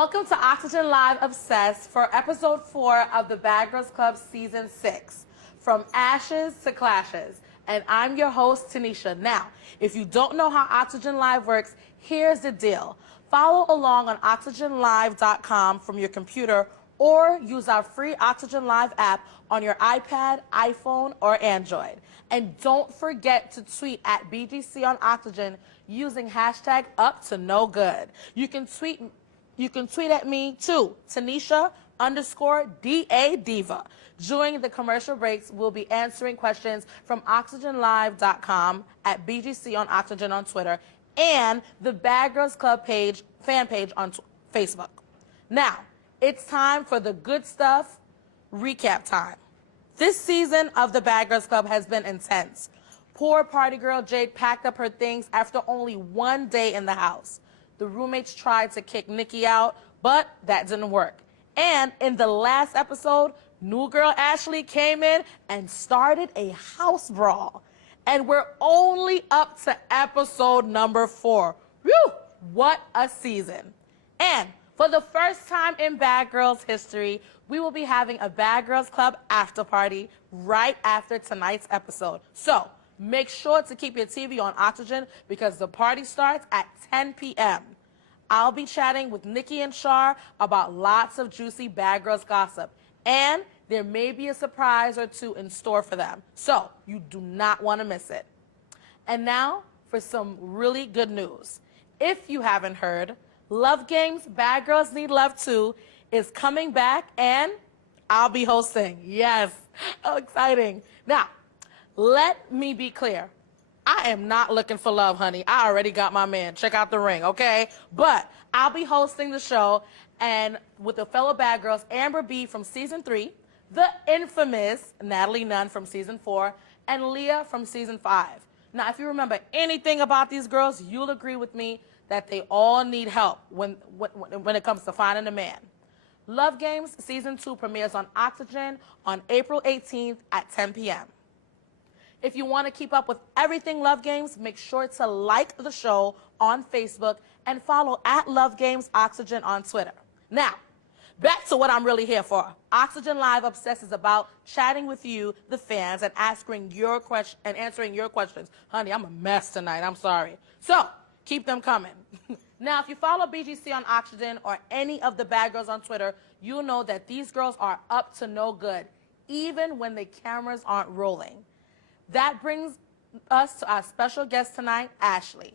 Welcome to Oxygen Live Obsessed for episode 4 of the Bad Girls Club season 6, From Ashes to Clashes. And I'm your host, Tanisha. Now, if you don't know how Oxygen Live works, here's the deal. Follow along on oxygenlive.com from your computer or use our free Oxygen Live app on your iPad, iPhone, or Android. And don't forget to tweet at BGC on Oxygen using hashtag #UpToNoGood. You can tweet at me too, Tanisha_DA Diva. During the commercial breaks, we'll be answering questions from oxygenlive.com, at BGC on Oxygen on Twitter, and the Bad Girls Club fan page on Facebook. Now, it's time for the good stuff recap time. This season of the Bad Girls Club has been intense. Poor party girl Jade packed up her things after only one day in the house. The roommates tried to kick Nikki out, but that didn't work. And in the last episode, new girl Ashley came in and started a house brawl. And we're only up to episode number 4. Whew, what a season. And for the first time in Bad Girls history, we will be having a Bad Girls Club after party right after tonight's episode. So make sure to keep your TV on Oxygen because the party starts at 10 p.m. I'll be chatting with Nikki and Shar about lots of juicy Bad Girls gossip. And there may be a surprise or two in store for them. So you do not want to miss it. And now for some really good news. If you haven't heard, Love Games Bad Girls Need Love 2 is coming back and I'll be hosting. Yes, how exciting. Now, let me be clear. I am not looking for love, honey. I already got my man. Check out the ring, okay? But I'll be hosting the show and with the fellow Bad Girls, Amber B from season 3, the infamous Natalie Nunn from season 4, and Leah from season 5. Now, if you remember anything about these girls, you'll agree with me that they all need help when it comes to finding a man. Love Games season 2 premieres on Oxygen on April 18th at 10 p.m. If you want to keep up with everything Love Games, make sure to like the show on Facebook and follow at Love Games Oxygen on Twitter. Now, back to what I'm really here for. Oxygen Live Obsessed is about chatting with you, the fans, and answering your questions. Honey, I'm a mess tonight. I'm sorry. So keep them coming. Now, if you follow BGC on Oxygen or any of the Bad Girls on Twitter, you'll know that these girls are up to no good, even when the cameras aren't rolling. That brings us to our special guest tonight, Ashley.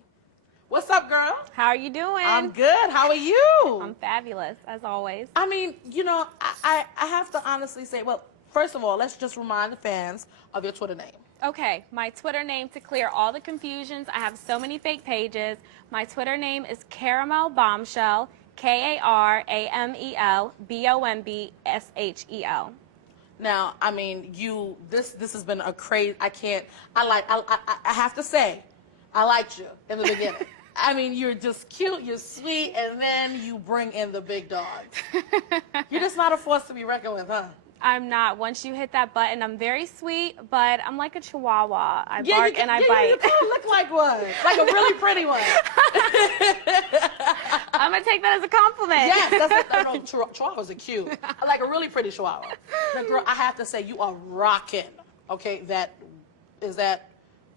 What's up, girl? How are you doing? I'm good. How are you? I'm fabulous, as always. I mean, you know, I have to honestly say, well, first of all, let's just remind the fans of your Twitter name. Okay, my Twitter name, to clear all the confusions, I have so many fake pages. My Twitter name is Caramel Bombshell, KARAMEL BOMBSHEL. Now, I mean, this has been a crazy, I have to say, I liked you in the beginning. I mean, you're just cute, you're sweet, and then you bring in the big dogs. You're just not a force to be reckoned with, huh? I'm not. Once you hit that button, I'm very sweet, but I'm like a chihuahua. I bark and I bite. You kind of look like one, like a really pretty one. I'm going to take that as a compliment. Yes, no, chihuahuas are cute. I like a really pretty chihuahua. But girl, I have to say, you are rocking. Okay,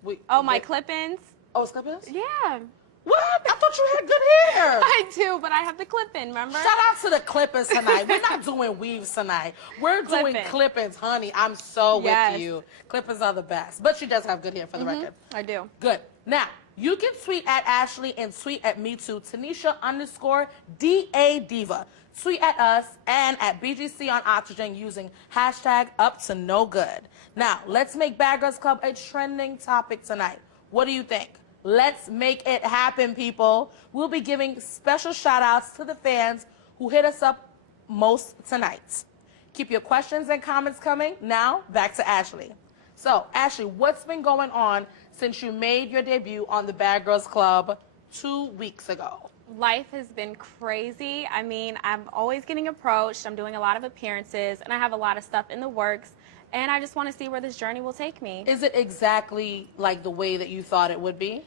my clip-ins? Oh, it's clip-ins? Yeah. What? I thought you had good hair. I do, but I have the clip-in, remember? Shout out to the clip-ins tonight. We're not doing weaves tonight. We're doing clip-ins, honey. I'm so with you. Clip-ins are the best. But she does have good hair for the record. I do. Good. Now, you can tweet at Ashley and tweet at me too, Tanisha_DA Diva. Tweet at us and at BGC on Oxygen using hashtag #UpToNoGood. Now, let's make Bad Girls Club a trending topic tonight. What do you think? Let's make it happen, people. We'll be giving special shout outs to the fans who hit us up most tonight. Keep your questions and comments coming. Now, back to Ashley. So, Ashley, what's been going on since you made your debut on the Bad Girls Club 2 weeks ago? Life has been crazy. I mean, I'm always getting approached. I'm doing a lot of appearances, and I have a lot of stuff in the works. And I just want to see where this journey will take me. Is it exactly like the way that you thought it would be?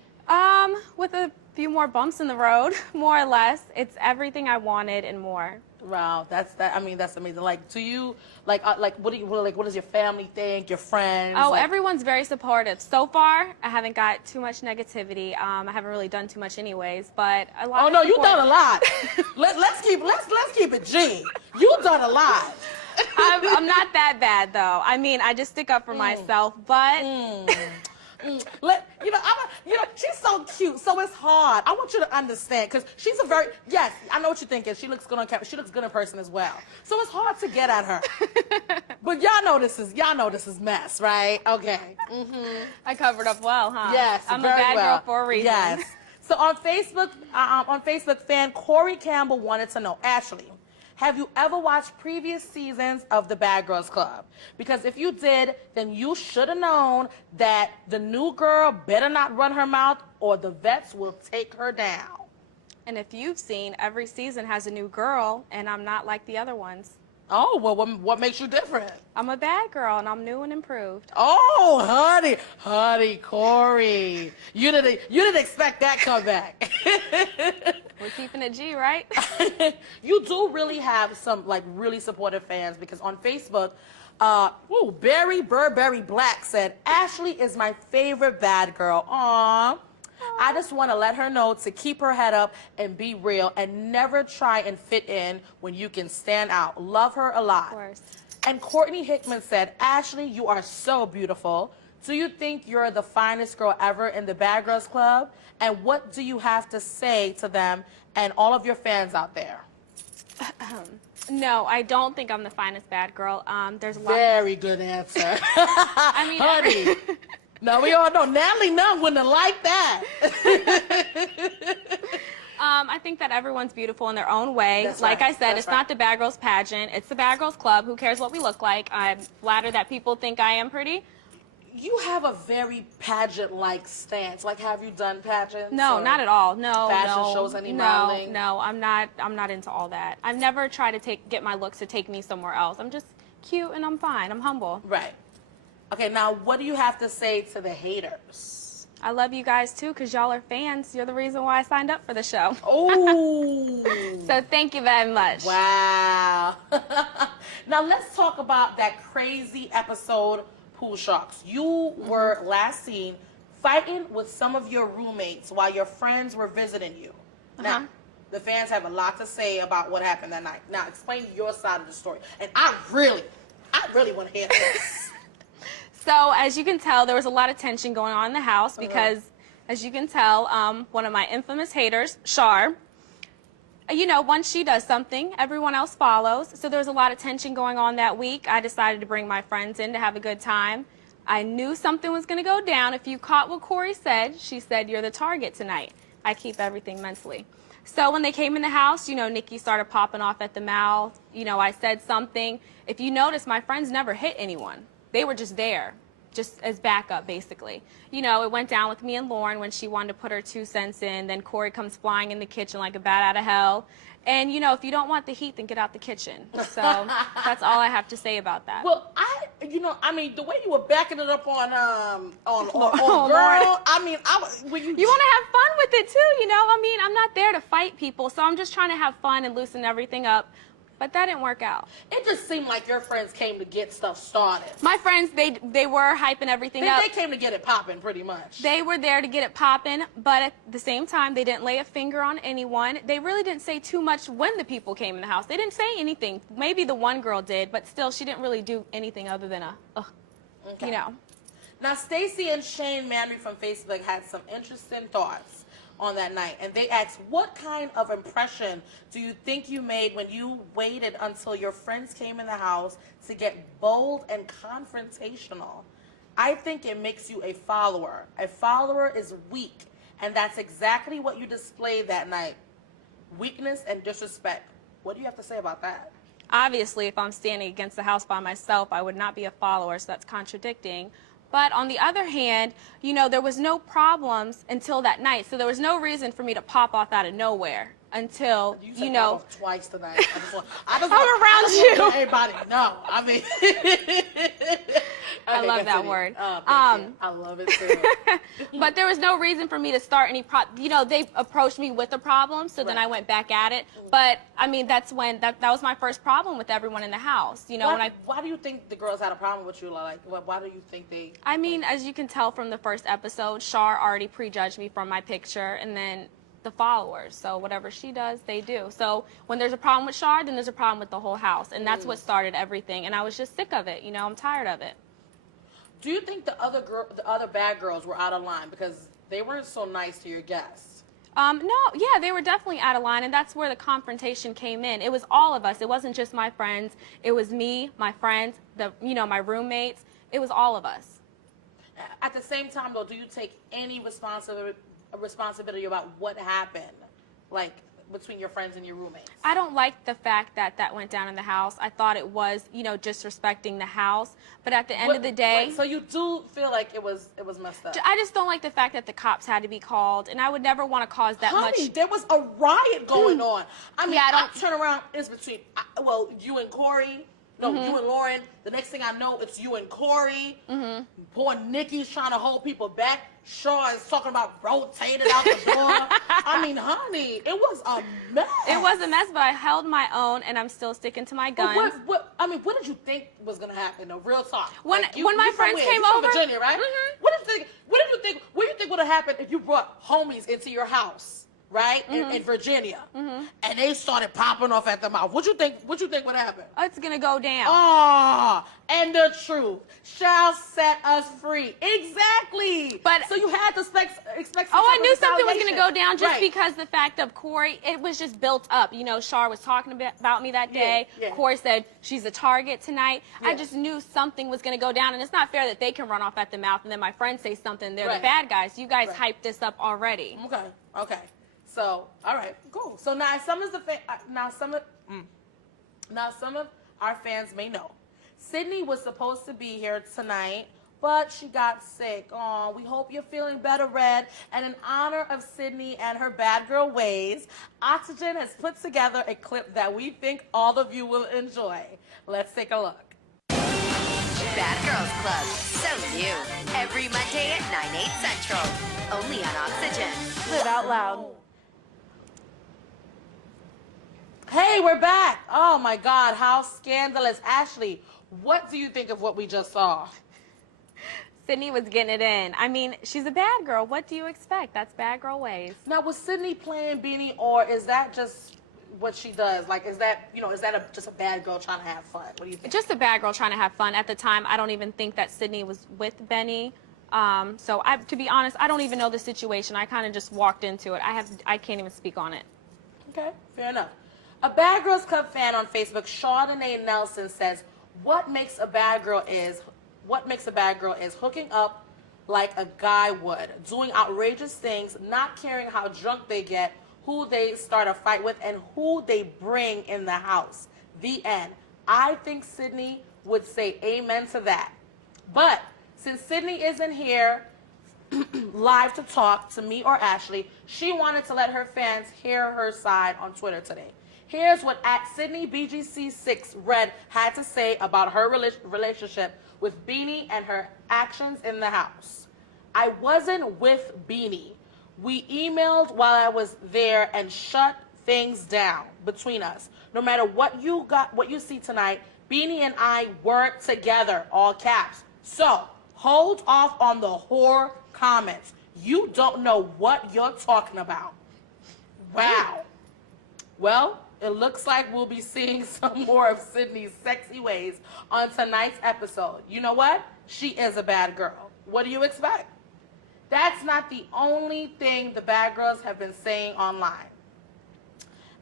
With a few more bumps in the road, more or less. It's everything I wanted and more. Wow, that's amazing. Like, to you, what does your family think? Your friends? Oh, everyone's very supportive. So far, I haven't got too much negativity. I haven't really done too much anyways, but a lot. Oh no, you've done a lot. let's keep it G. You've done a lot. I'm not that bad though. I mean, I just stick up for myself, but. She's so cute, so it's hard. I want you to understand, because she's yes, I know what you're thinking. She looks good on camera. She looks good in person as well. So it's hard to get at her. But y'all know this is mess, right? Okay. Mm-hmm. I covered up well, huh? Yes, I'm very a bad well. girl for a reason. Yes. So on Facebook, fan Corey Campbell wanted to know, Ashley, have you ever watched previous seasons of the Bad Girls Club? Because if you did, then you should have known that the new girl better not run her mouth or the vets will take her down. And if you've seen, every season has a new girl, and I'm not like the other ones. Oh, well, what makes you different? I'm a bad girl, and I'm new and improved. Oh, honey, Corey. You didn't expect that comeback. We're keeping it G, right? You do really have some really supportive fans, because on Facebook, Barry Burberry Black said, Ashley is my favorite bad girl. Aww. I just want to let her know to keep her head up and be real and never try and fit in when you can stand out. Love her a lot. Of course. And Courtney Hickman said, Ashley, you are so beautiful. Do you think you're the finest girl ever in the Bad Girls Club? And what do you have to say to them and all of your fans out there? No, I don't think I'm the finest bad girl. There's a lot. Very good answer. I mean, honey. No, we all know Natalie Nunn wouldn't have liked that. I think that everyone's beautiful in their own way. That's like right. I said, it's not the Bad Girls pageant. It's the Bad Girls Club. Who cares what we look like? I'm flattered that people think I am pretty. You have a very pageant-like stance. Like, have you done pageants? No, not at all. No, fashion shows, any modeling? No, I'm not into all that. I've never tried to get my looks to take me somewhere else. I'm just cute and I'm fine. I'm humble. Right. Okay, now what do you have to say to the haters? I love you guys too, because y'all are fans. You're the reason why I signed up for the show. Oh. So thank you very much. Wow. Now let's talk about that crazy episode, Pool Sharks. You were last seen fighting with some of your roommates while your friends were visiting you. Now, the fans have a lot to say about what happened that night. Now, explain your side of the story. And I really want to hear this. So, as you can tell, there was a lot of tension going on in the house because, as you can tell, one of my infamous haters, Shar, once she does something, everyone else follows. So there was a lot of tension going on that week. I decided to bring my friends in to have a good time. I knew something was going to go down. If you caught what Corey said, she said, you're the target tonight. I keep everything mentally. So when they came in the house, Nikki started popping off at the mouth. I said something. If you notice, my friends never hit anyone. They were just there, just as backup, basically. It went down with me and Lauren when she wanted to put her 2 cents in. Then Corey comes flying in the kitchen like a bat out of hell. And, if you don't want the heat, then get out the kitchen. So that's all I have to say about that. Well, the way you were backing it up on girl, when you want to have fun with it, too, I'm not there to fight people. So I'm just trying to have fun and loosen everything up. But that didn't work out. It just seemed like your friends came to get stuff started. My friends, they were hyping everything up. They came to get it popping, pretty much. They were there to get it popping, but at the same time, they didn't lay a finger on anyone. They really didn't say too much when the people came in the house. They didn't say anything. Maybe the one girl did, but still, she didn't really do anything other than Now, Stacy and Shane Manry from Facebook had some interesting thoughts on that night, and they asked, what kind of impression do you think you made when you waited until your friends came in the house to get bold and confrontational? I think it makes you a follower. A follower is weak, and that's exactly what you displayed that night. Weakness and disrespect. What do you have to say about that? Obviously, if I'm standing against the house by myself, I would not be a follower, so that's contradicting. But on the other hand, there was no problems until that night. So there was no reason for me to pop off out of nowhere until, you pop off twice tonight. I just want everybody know. I love good, that Sydney. word. Oh, thank you. I love it too. But there was no reason for me to start any they approached me with a problem, so then Right. I went back at it. But I mean, that's when that was my first problem with everyone in the house. You know, Why do you think the girls had a problem with you? Like, why do you think they? I mean, as you can tell from the first episode, Shar already prejudged me from my picture, and then the followers. So whatever she does, they do. So when there's a problem with Shar, then there's a problem with the whole house, and that's what started everything. And I was just sick of it. You know, I'm tired of it. Do you think the other bad girls were out of line because they weren't so nice to your guests? No, yeah, they were definitely out of line, and that's where the confrontation came in. It was all of us. It wasn't just my friends. It was me, my friends, my roommates. It was all of us. At the same time, though, do you take any responsibility about what happened, like between your friends and your roommates? I don't like the fact that went down in the house. I thought it was, disrespecting the house. But at the end of the day, so you do feel like it was messed up. I just don't like the fact that the cops had to be called, and I would never want to cause that Honey, much. there was a riot going on. I mean, Yeah, I I don't- turn around. It's between you and Corey. No, you and Lauren. The next thing I know, it's you and Corey. Poor Nikki's trying to hold people back. Shaw is talking about rotating out the door. I mean, honey, it was a mess. It was a mess, but I held my own, and I'm still sticking to my guns. What did you think was gonna happen? No, real talk. When Like, my you from friends where? came You from over, Virginia, right? What do you think would have happened if you brought homies into your house? Right in Virginia, and they started popping off at the mouth. What you think would happen? It's gonna go down. And the truth shall set us free. Exactly. But so you had to expect. I knew something was retaliation. going to go down just Right. because the fact of Corey, it was just built up. Shar was talking about me that day. Yeah. Corey said she's a target tonight. I Yeah. just knew something was going to go down, and it's not fair that they can run off at the mouth and then my friends say something. They're Right. the bad guys. You guys Right. hyped this up already. Okay. So, all right, cool. So now some of our fans may know, Sydney was supposed to be here tonight, but she got sick. Oh, we hope you're feeling better, Red. And in honor of Sydney and her bad girl ways, Oxygen has put together a clip that we think all of you will enjoy. Let's take a look. Bad Girls Club, so new. Every Monday at 9/8 Central. Only on Oxygen. Live out loud. Hey, we're back. Oh my God, how scandalous. Ashley, what do you think of what we just saw? Sydney was getting it in. I mean, she's a bad girl. What do you expect? That's bad girl ways. Now, was Sydney playing Beanie, or is that just what she does? Like, is that just a bad girl trying to have fun? What do you think? Just a bad girl trying to have fun. At the time, I don't even think that Sydney was with Benny. So to be honest, I don't even know the situation. I kind of just walked into it. I can't even speak on it. Okay, fair enough. A Bad Girls Club fan on Facebook, Chardonnay Nelson, says, what makes a bad girl is hooking up like a guy would, doing outrageous things, not caring how drunk they get, who they start a fight with, and who they bring in the house. The end. I think Sydney would say amen to that. But since Sydney isn't here live to talk to me or Ashley, she wanted to let her fans hear her side on Twitter today. Here's what Sydney BGC6 Red had to say about her relationship with Beanie and her actions in the house. I wasn't with Beanie. We emailed while I was there and shut things down between us. No matter what you see tonight, Beanie and I work together, all caps. So hold off on the whore comments. You don't know what you're talking about. Wow. Well, it looks like we'll be seeing some more of Sydney's sexy ways on tonight's episode. You know what? She is a bad girl. What do you expect? That's not the only thing the bad girls have been saying online.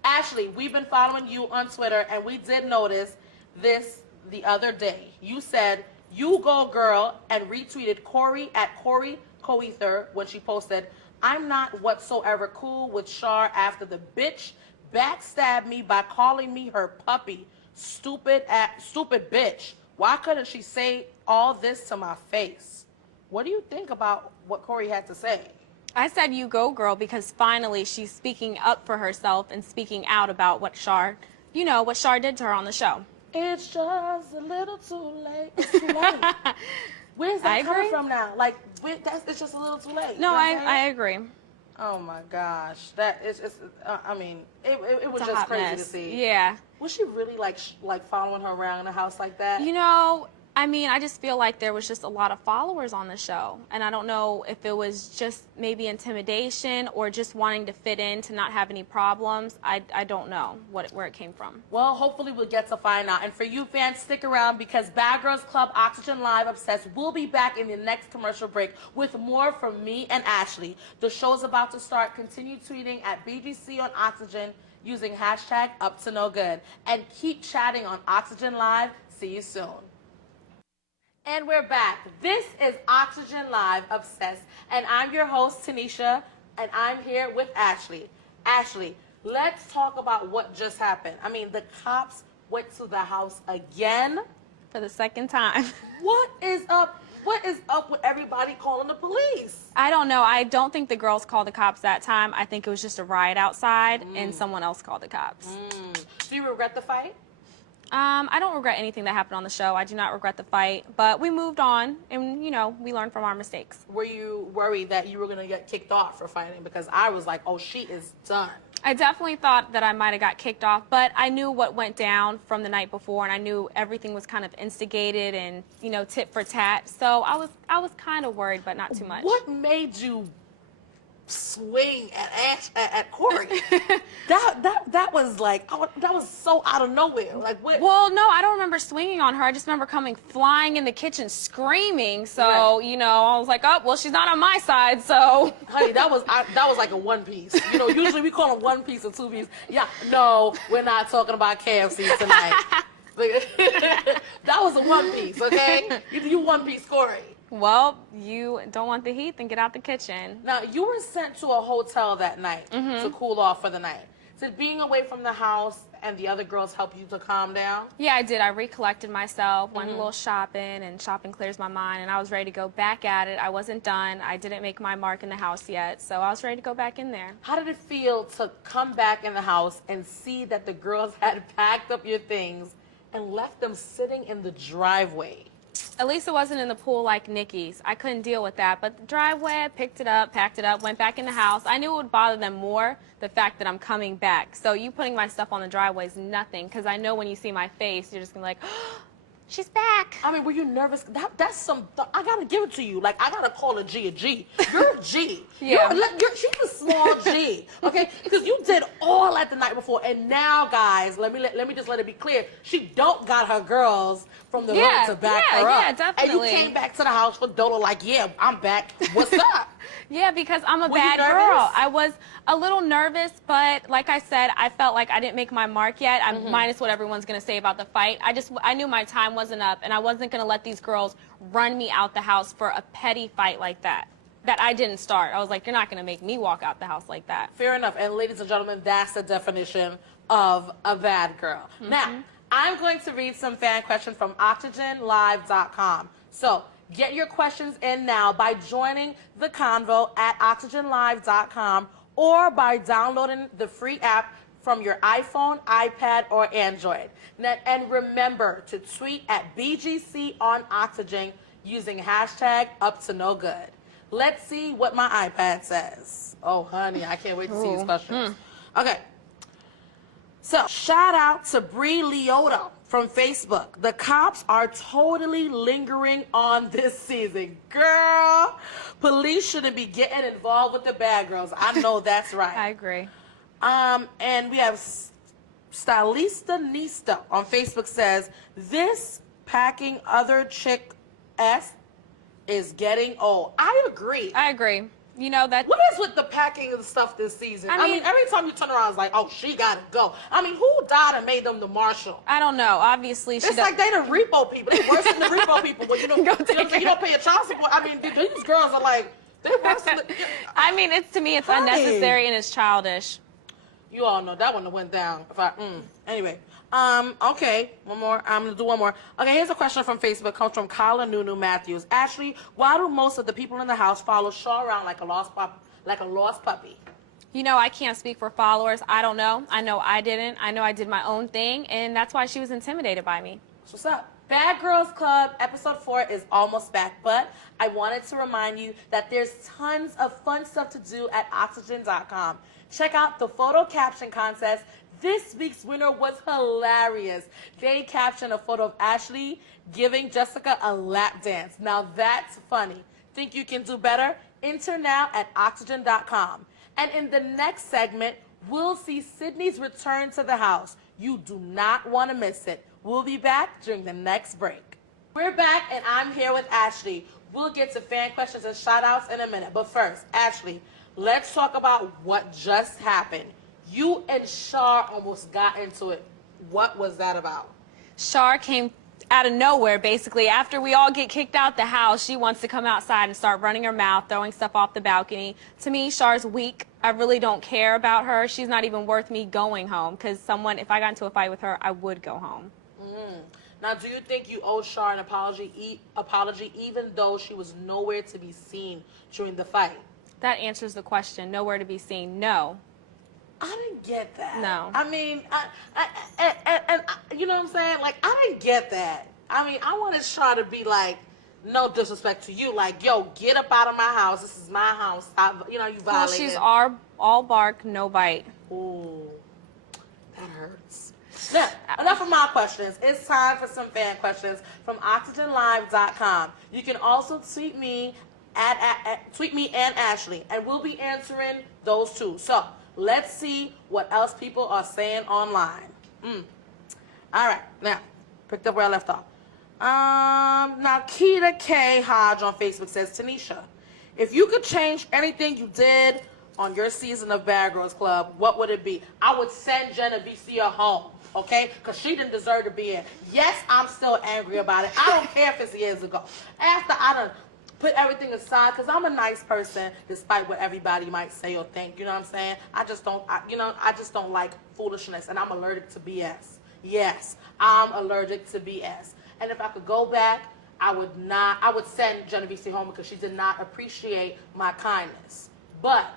Ashley, we've been following you on Twitter, and we did notice this the other day. You said, "You go girl," and retweeted Corey at Corey Coether when she posted, "I'm not whatsoever cool with Shar after the bitch backstabbed me by calling me her puppy. Stupid bitch. Why couldn't she say all this to my face?" What do you think about what Corey had to say? I said you go girl because finally she's speaking up for herself and speaking out about what Shar did to her on the show. It's just a little too late. It's too late. Where's that coming from now? Like, it's just a little too late. No, you know I agree. Oh my gosh, that is just. I mean, it was It's a just hot crazy mess. to see. Yeah. Was she really like following her around in the house like that? You know, I mean, I just feel like there was just a lot of followers on the show. And I don't know if it was just maybe intimidation or just wanting to fit in to not have any problems. I don't know where it came from. Well, hopefully we'll get to find out. And for you fans, stick around because Bad Girls Club Oxygen Live Obsessed will be back in the next commercial break with more from me and Ashley. The show's about to start. Continue tweeting at BGC on Oxygen using hashtag #UpToNoGood. And keep chatting on Oxygen Live. See you soon. And we're back. This is Oxygen Live Obsessed. And I'm your host, Tanisha, and I'm here with Ashley. Ashley, let's talk about what just happened. I mean, the cops went to the house again. For the second time. What is up? What is up with everybody calling the police? I don't know. I don't think the girls called the cops that time. I think it was just a riot outside and someone else called the cops. Do you regret the fight? I don't regret anything that happened on the show. I do not regret the fight, but we moved on and, you know, we learned from our mistakes. Were you worried that you were going to get kicked off for fighting? Because I was like, oh, she is done. I definitely thought that I might have got kicked off, but I knew what went down from the night before, and I knew everything was kind of instigated and, you know, tit for tat. So I was kind of worried, but not too much. What made you swing at Corey? that was like, that was so out of nowhere. Like, what? Well, no, I don't remember swinging on her. I just remember coming flying in the kitchen screaming. So, you know, I was like, oh, well, she's not on my side, so. Honey, that was like a one piece. You know, usually we call them one piece or two piece. Yeah, no, we're not talking about KFC tonight. That was a one piece, okay? You one piece, Corey. Well, you don't want the heat, then get out the kitchen. Now, you were sent to a hotel that night to cool off for the night. Did being away from the house and the other girls help you to calm down? Yeah, I did. I recollected myself, went a little shopping, and shopping clears my mind, and I was ready to go back at it. I wasn't done. I didn't make my mark in the house yet, so I was ready to go back in there. How did it feel to come back in the house and see that the girls had packed up your things and left them sitting in the driveway? At least it wasn't in the pool like Nikki's. I couldn't deal with that. But the driveway, I picked it up, packed it up, went back in the house. I knew it would bother them more, the fact that I'm coming back. So you putting my stuff on the driveway is nothing, because I know when you see my face, you're just going to be like, oh, she's back. I mean, were you nervous? That's some, I got to give it to you. Like, I got to call a G a G. You're a G. Yeah. She's a small G, okay? Because you did all that the night before, and now, guys, let me just let it be clear. She don't got her girls from the hood to back her up. Yeah, definitely. And you came back to the house for Dola like, yeah, I'm back. What's up? Yeah, because I'm a Were you bad nervous? girl. I was a little nervous, but like I said, I felt like I didn't make my mark yet. I'm minus what everyone's going to say about the fight. I knew my time wasn't up, and I wasn't going to let these girls run me out the house for a petty fight like that I didn't start. I was like, you're not going to make me walk out the house like that. Fair enough. And ladies and gentlemen, that's the definition of a bad girl. Now, I'm going to read some fan questions from OxygenLive.com. So get your questions in now by joining the convo at OxygenLive.com or by downloading the free app from your iPhone, iPad, or Android. And remember to tweet at BGC on Oxygen using hashtag #UpToNoGood. Let's see what my iPad says. Oh, honey, I can't wait to see these questions. Okay. So, shout out to Bree Leota from Facebook. The cops are totally lingering on this season. Girl, police shouldn't be getting involved with the bad girls. I know that's right. I agree. And we have Stylista Nista on Facebook says, this packing other chick S is getting old. I agree. I agree. You know that. What is with the packing and stuff this season? I mean, every time you turn around, it's like, oh, she gotta go. I mean, who died and made them the marshal? I don't know. Obviously, It's like they the repo people. They worse than the repo people. Well, you don't pay a child support. I mean, these girls are like, they're worse than the, I mean, it's unnecessary and it's childish. You all know that one that went down. Anyway, okay, one more. I'm gonna do one more. Okay, here's a question from Facebook. Comes from Kyla Nunu Matthews. Ashley, why do most of the people in the house follow Shaw around like a lost puppy? You know, I can't speak for followers. I don't know. I know I didn't. I know I did my own thing, and that's why she was intimidated by me. What's up? Bad Girls Club episode 4 is almost back, but I wanted to remind you that there's tons of fun stuff to do at Oxygen.com. Check out the photo caption contest. This week's winner was hilarious. They captioned a photo of Ashley giving Jessica a lap dance. Now that's funny. Think you can do better? Enter now at Oxygen.com. And in the next segment, we'll see Sydney's return to the house. You do not want to miss it. We'll be back during the next break. We're back, and I'm here with Ashley. We'll get to fan questions and shout-outs in a minute. But first, Ashley, let's talk about what just happened. You and Shar almost got into it. What was that about? Shar came out of nowhere, basically. After we all get kicked out the house, she wants to come outside and start running her mouth, throwing stuff off the balcony. To me, Shar's weak. I really don't care about her. She's not even worth me going home, because if I got into a fight with her, I would go home. Now, do you think you owe Shar an apology, even though she was nowhere to be seen during the fight? That answers the question. Nowhere to be seen. No. I didn't get that. No. I mean, you know what I'm saying? Like, I didn't get that. I mean, I wanted Shar to be like, no disrespect to you, like, yo, get up out of my house. This is my house. Stop, you violated. Well, she's all bark, no bite. Ooh, that hurts. Now, enough of my questions. It's time for some fan questions from OxygenLive.com. You can also tweet me and Ashley, and we'll be answering those too. So let's see what else people are saying online. All right, now picked up where I left off. Now Keita K Hodge on Facebook says, Tanisha, if you could change anything you did on your season of Bad Girls Club, what would it be? I would send Genevieve home. Okay? Because she didn't deserve to be in. Yes, I'm still angry about it. I don't care if it's years ago. After I done put everything aside, because I'm a nice person, despite what everybody might say or think. You know what I'm saying? I just don't like foolishness, and I'm allergic to BS. Yes, I'm allergic to BS. And if I could go back, I would send Genevieve home because she did not appreciate my kindness. But,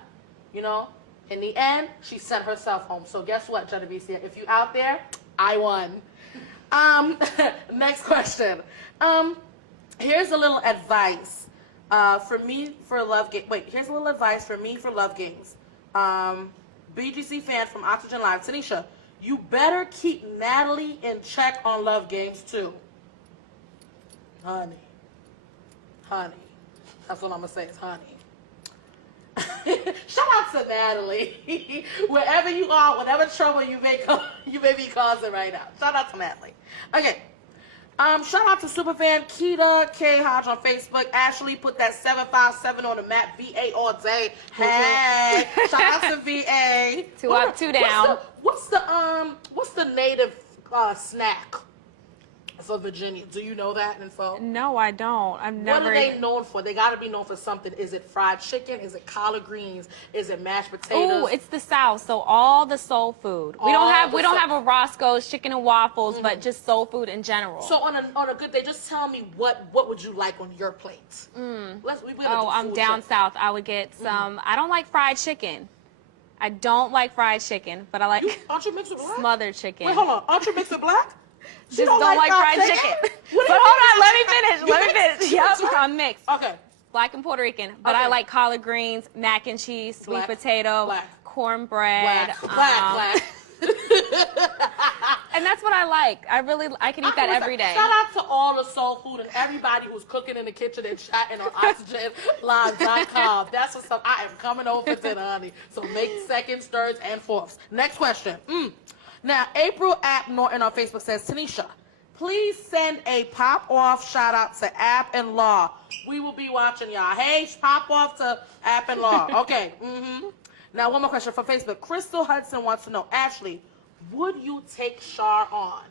in the end, she sent herself home. So guess what, Genevieve? If you out there, I won. Next question. Here's a little advice for me for love game. Wait, here's a little advice for me for love games. BGC fan from Oxygen Live. Tanisha, you better keep Natalie in check on love games too. Honey. That's what I'm gonna say is honey. Shout out to Natalie. Wherever you are, whatever trouble you may be causing right now. Shout out to Natalie. Okay. Shout out to superfan Keita K Hodge on Facebook. Ashley put that 757 on the map. VA all day. Hey, shout out to VA. Two up, two down. What's the native snack for Virginia? Do you know that info? No, I don't. I've never. What are they known for? They got to be known for something. Is it fried chicken? Is it collard greens? Is it mashed potatoes? Oh, it's the South, so all the soul food. We don't have a Roscoe's chicken and waffles, but just soul food in general. So on a good day, just tell me what would you like on your plate? I'm down south. I would get some. I don't like fried chicken. I don't like fried chicken, but I like aren't you mixed with black? Smothered chicken. Wait, hold on. Aren't you mixed with black? Just don't like fried chicken. But hold on, let me finish. Yep, I'm mixed. Okay. Black and Puerto Rican, but I like collard greens, mac and cheese, sweet potato, cornbread. Black. And that's what I like. I can eat that every day. Shout out to all the soul food and everybody who's cooking in the kitchen and chatting on OxygenLive.com. That's what's up. I am coming over for dinner, honey. So make seconds, thirds, and fourths. Next question. Now, April App Norton on Facebook says, Tanisha, please send a pop-off shout-out to App and Law. We will be watching y'all. Hey, pop-off to App and Law. Okay. Now, one more question from Facebook. Crystal Hudson wants to know, Ashley, would you take Shar on?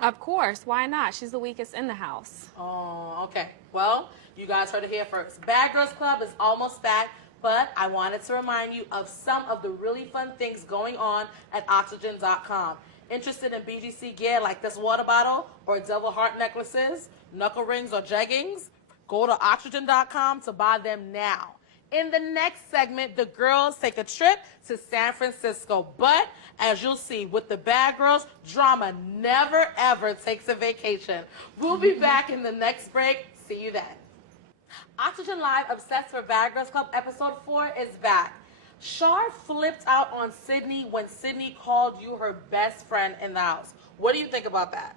Of course. Why not? She's the weakest in the house. Oh, okay. Well, you guys heard it here first. Bad Girls Club is almost back. But I wanted to remind you of some of the really fun things going on at Oxygen.com. Interested in BGC gear like this water bottle or devil heart necklaces, knuckle rings, or jeggings? Go to Oxygen.com to buy them now. In the next segment, the girls take a trip to San Francisco. But as you'll see, with the Bad Girls, drama never ever takes a vacation. We'll be back in the next break. See you then. Oxygen Live Obsessed for Bad Girls Club episode 4 is back. Shar flipped out on Sydney when Sydney called you her best friend in the house. What do you think about that?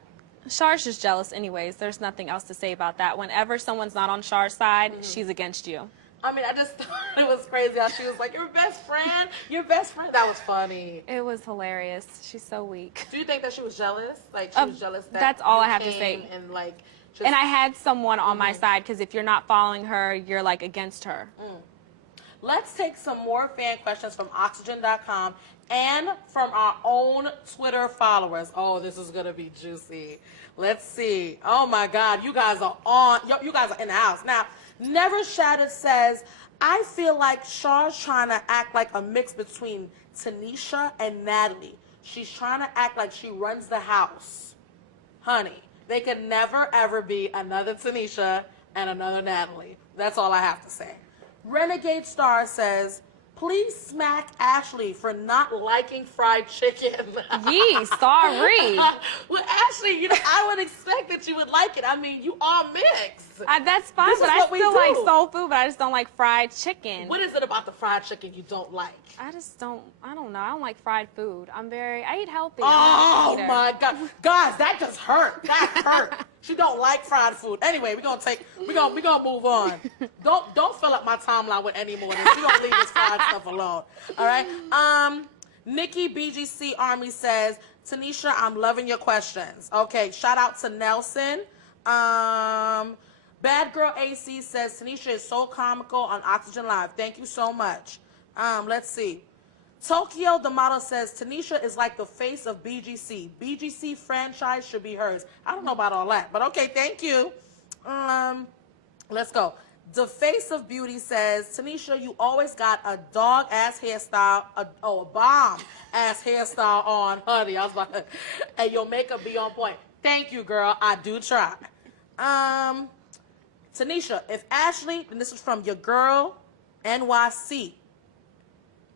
Char's just jealous anyways. There's nothing else to say about that. Whenever someone's not on Char's side, she's against you. I mean, I just thought it was crazy how she was like, your best friend, your best friend. That was funny. It was hilarious. She's so weak. Do you think that she was jealous? Like, she was jealous that that's all you I have to came say. And, like, just... And I had someone on my side, because if you're not following her, you're, like, against her. Let's take some more fan questions from Oxygen.com and from our own Twitter followers. Oh, this is going to be juicy. Let's see. Oh, my God. You guys are on. You guys are in the house. Now, Never Shattered says, I feel like Char's trying to act like a mix between Tanisha and Natalie. She's trying to act like she runs the house. Honey, they could never, ever be another Tanisha and another Natalie. That's all I have to say. Renegade Star says, please smack Ashley for not liking fried chicken. Yee, sorry. Well, Ashley, you know, I would expect that you would like it. I mean, you are mixed. That's fine, This but is I what we still do. like soul food, but I just don't like fried chicken. What is it about the fried chicken you don't like? I don't know. I don't like fried food. I eat healthy. Oh, I'm a my God. Guys, that just hurt. That hurt. She don't like fried food. Anyway, we're gonna move on. Don't fill up my timeline with any more of this. We're gonna leave this fried stuff alone. All right. Nikki BGC Army says, Tanisha, I'm loving your questions. Okay, shout out to Nelson. Bad Girl AC says, Tanisha is so comical on Oxygen Live. Thank you so much. Let's see. Tokyo the model says, Tanisha is like the face of BGC. BGC franchise should be hers. I don't know about all that, but okay, thank you. Let's go. The face of beauty says, Tanisha, you always got a dog-ass hairstyle, a bomb-ass hairstyle on. Honey, I was about to, and your makeup be on point. Thank you, girl. I do try. Tanisha, if Ashley, and this is from your girl, NYC.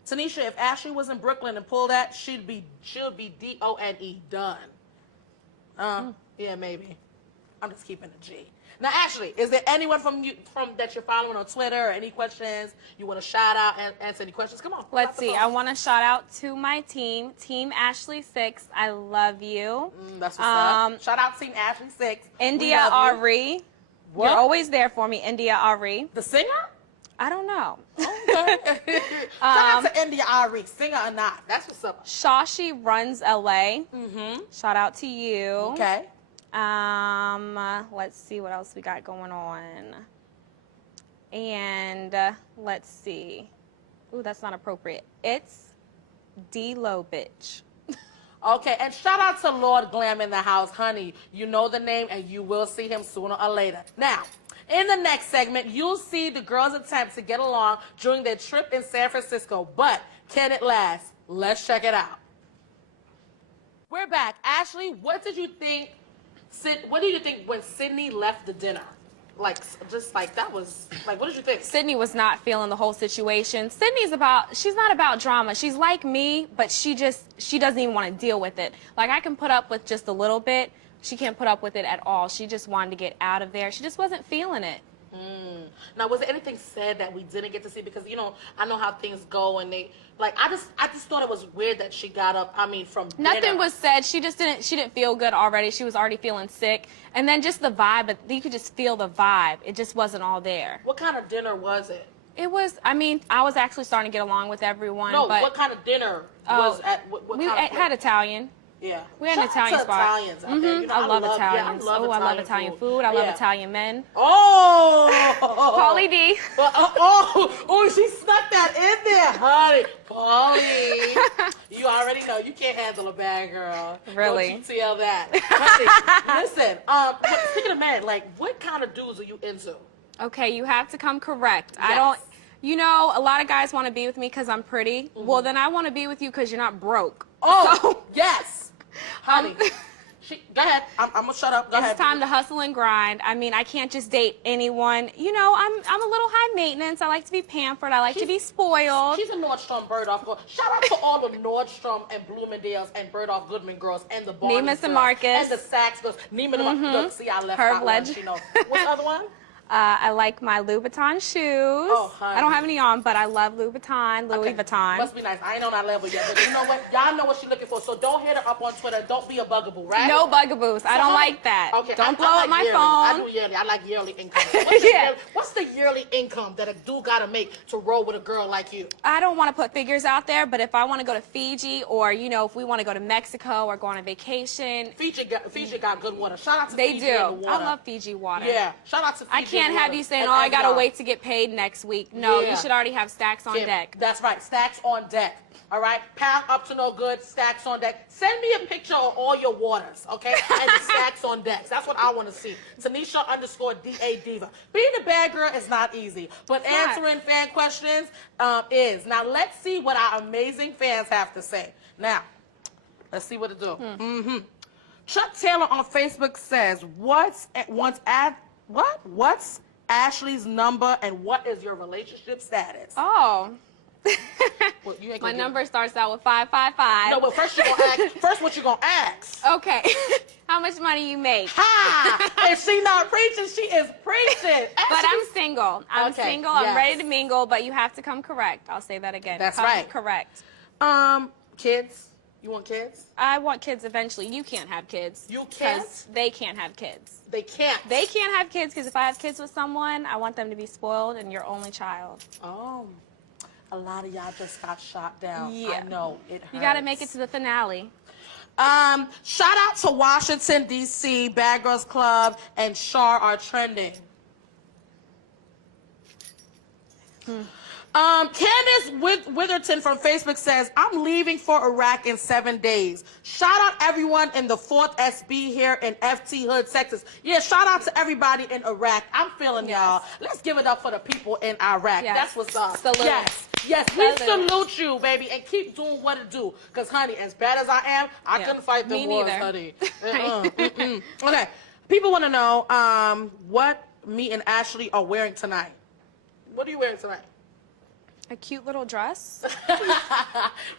Tanisha, if Ashley was in Brooklyn and pulled that, she'll be DONE, done. Yeah, maybe. I'm just keeping it G. Now, Ashley, is there anyone from that you're following on Twitter or any questions you want to shout out and answer any questions? Come on. Let's see. I want to shout out to my team, Team Ashley 6. I love you. That's what's up. Shout out Team Ashley 6. India Ari. What? You're always there for me, India Ari. The singer? I don't know. Okay. Shout out to India Ari, singer or not. That's what's up. Shashi runs LA. Mm-hmm. Shout out to you. Okay. Let's see what else we got going on. And let's see. Ooh, that's not appropriate. It's D-Lo bitch. Okay, and shout out to Lord Glam in the house. Honey, you know the name and you will see him sooner or later. Now, in the next segment, you'll see the girls' attempt to get along during their trip in San Francisco. But can it last? Let's check it out. We're back. Ashley, what did you think? What did you think when Sydney left the dinner? That was, what did you think? Sydney was not feeling the whole situation. She's not about drama. She's like me, but she doesn't even want to deal with it. Like, I can put up with just a little bit. She can't put up with it at all. She just wanted to get out of there. She just wasn't feeling it. Now, was there anything said that we didn't get to see? Because, I know how things go, and I just thought it was weird that she got up, from dinner. Nothing was said. She didn't feel good already. She was already feeling sick. And then just the vibe, but you could just feel the vibe. It just wasn't all there. What kind of dinner was it? It was, I was actually starting to get along with everyone. No, but, what kind of dinner was at, we had Italian. Yeah. We had an Italian spot. Italians out there. I love Italians. I love Italian food. I love Italian men. Oh! Pauly D. She snuck that in there, honey. Pauly. You already know you can't handle a bad girl. Really? Don't you tell that. Honey, listen, but speaking of men, what kind of dudes are you into? Okay, you have to come correct. Yes. A lot of guys want to be with me because I'm pretty. Well, then I want to be with you because you're not broke. Oh, yes. Honey, Go ahead. I'm gonna shut up. Go ahead. It's time to hustle and grind. I mean, I can't just date anyone. You know, I'm a little high maintenance. I like to be pampered. I like to be spoiled. She's a Nordstrom Bergdorf girl. Shout out to all the Nordstrom and Bloomingdale's and Bergdorf Goodman girls and the Barney's Neiman girls Marcus. and the Saks girls. Neiman Marcus. Look, see, I left out one. She knows. What's the other one? I like my Louboutin shoes. Oh, honey. I don't have any on, but I love Louboutin, Louis Vuitton. Must be nice. I ain't on that level yet, but you know what? Y'all know what she's looking for, so don't hit her up on Twitter. Don't be a bugaboo, right? No bugaboos. I don't like that. Okay. Don't blow like up my yearly. phone. I do yearly. I like yearly income. So what's, Yeah. what's the yearly income that a dude got to make to roll with a girl like you? I don't want to put figures out there, but if I want to go to Fiji or, you know, if we want to go to Mexico or go on a vacation. Fiji got good water. Shout out to They Fiji do. and the water. I love Fiji water. Yeah. Shout out to Fiji. I can't and the have water. you saying, And oh, I got to Evian. wait to get paid next week. No, Yeah. you should already have stacks on deck. That's right. Stacks on deck. All right? Pound up to no good. Stacks on deck. Send me a picture of all your waters, okay? And the stacks on decks. That's what I want to see. Tanisha_DA Diva. Being a bad girl is not easy, but It's not. answering fan questions is. Now, let's see what our amazing fans have to say. Now, let's see what to do. Chuck Taylor on Facebook says, what's Ashley's number and what is your relationship status? Oh. Well, you ain't My gonna number starts out with 555. No, but first you're gonna ask. First, what you gonna ask? Okay. How much money you make? Ha! If she not preaching, she is preaching. But I'm single. I'm Okay, single. I'm yes. ready to mingle, but you have to come correct. I'll say that again. That's Come right. correct. Kids. You want kids? I want kids eventually. You can't have kids. You can't? 'Cause they can't have kids. They can't. They can't have kids because if I have kids with someone, I want them to be spoiled and your only child. Oh, a lot of y'all just got shot down. Yeah. I know it hurts. You got to make it to the finale. Shout out to Washington D.C. Bad Girls Club and Shar are trending. Candace Witherton from Facebook says, I'm leaving for Iraq in 7 days. Shout out everyone in the 4th SB here in FT Hood, Texas. Yeah, shout out to everybody in Iraq. I'm feeling y'all. Let's give it up for the people in Iraq. Yes. That's what's up. Salute. Yes, we Salute. salute you, baby, and keep doing what it do. Because, honey, as bad as I am, I Yeah. couldn't fight them Me wars, neither. honey. Okay, people want to know what me and Ashley are wearing tonight. What are you wearing tonight? A cute little dress.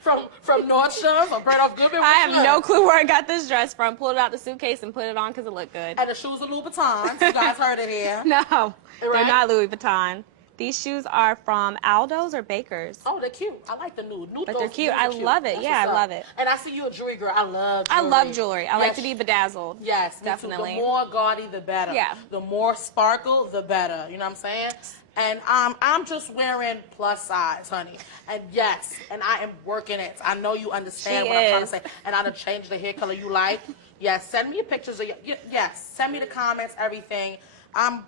from Nordstrom or Bergdorf Goodman? I have no clue where I got this dress from. Pulled it out the suitcase and put it on because it looked good. And the shoes are Louboutins. You guys heard it here. No, Right? they're not Louis Vuitton. These shoes are from Aldo's or Baker's. Oh, they're cute. I like the nude. But they're cute. I love it. That's Yeah, what's I up. love it. And I see you a jewelry girl. I love jewelry. I love jewelry. I like Yes. to be bedazzled. Yes, me too. Definitely. The more gaudy, the better. Yeah. The more sparkle, the better. You know what I'm saying? And I'm just wearing plus size, honey. And yes, and I am working it. I know you understand She what I'm trying to is. say. And I done changed the hair color you like. Yes, send me pictures of your. Yes, send me the comments, everything. I'm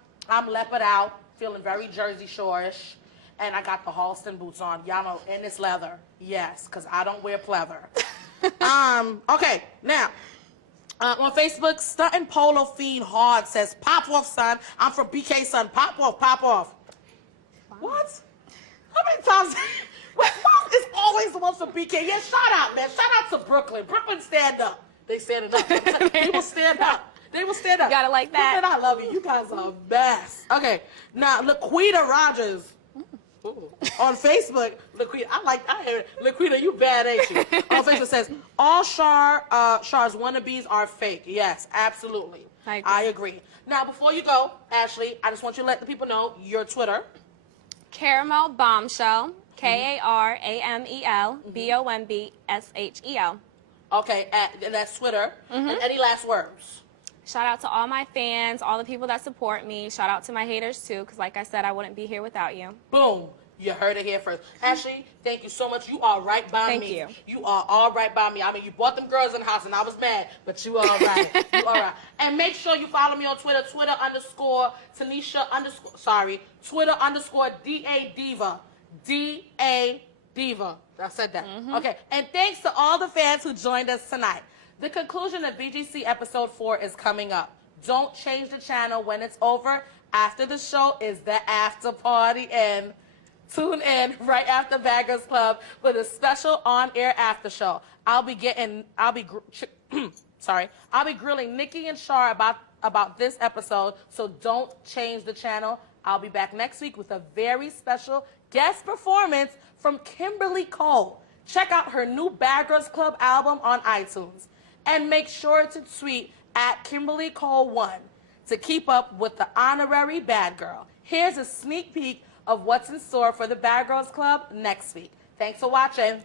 leopard out, feeling very Jersey Shore-ish. And I got the Halston boots on. Y'all know, and it's leather. Yes, because I don't wear pleather. Okay, now. On Facebook, Stuntin' Polo Fiend Hard says, pop off, son. I'm from BK, son. Pop off, pop off. What? How many times? Mom is always the one from BK. Yeah, shout out, man. Shout out to Brooklyn. Brooklyn, stand up. They standing up. They will stand up. They will stand up. You gotta like that. Brooklyn, I love you. You guys are best. Okay, now, Laquita Rogers. Ooh. On Facebook, Laquita, I hear it. Laquita, you bad, ain't you? On Facebook says, all Char's wannabes are fake. Yes, absolutely. I agree. Now, before you go, Ashley, I just want you to let the people know your Twitter. Caramel Bombshell. KARAMEL BOMBSHEL. Okay, and that's Twitter. And any last words? Shout out to all my fans, all the people that support me. Shout out to my haters too, because like I said, I wouldn't be here without you. Boom. You heard it here first. Ashley, thank you so much. You are right by me. Thank you. You are all right by me. I mean, you brought them girls in the house, and I was mad, but you are all right. You all right. And make sure you follow me on Twitter, Twitter_Tanisha_, Twitter _DA Diva. DA Diva. I said that. Okay. And thanks to all the fans who joined us tonight. The conclusion of BGC episode 4 is coming up. Don't change the channel when it's over. After the show is the after party, and tune in right after Bad Girls Club with a special on-air after show. I'll be grilling Nikki and Shar about this episode, so don't change the channel. I'll be back next week with a very special guest performance from Kimberly Cole. Check out her new Bad Girls Club album on iTunes. And make sure to tweet at Kimberly Cole 1 to keep up with the honorary Bad Girl. Here's a sneak peek of what's in store for the Bad Girls Club next week. Thanks for watching.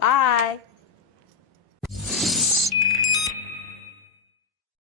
Bye.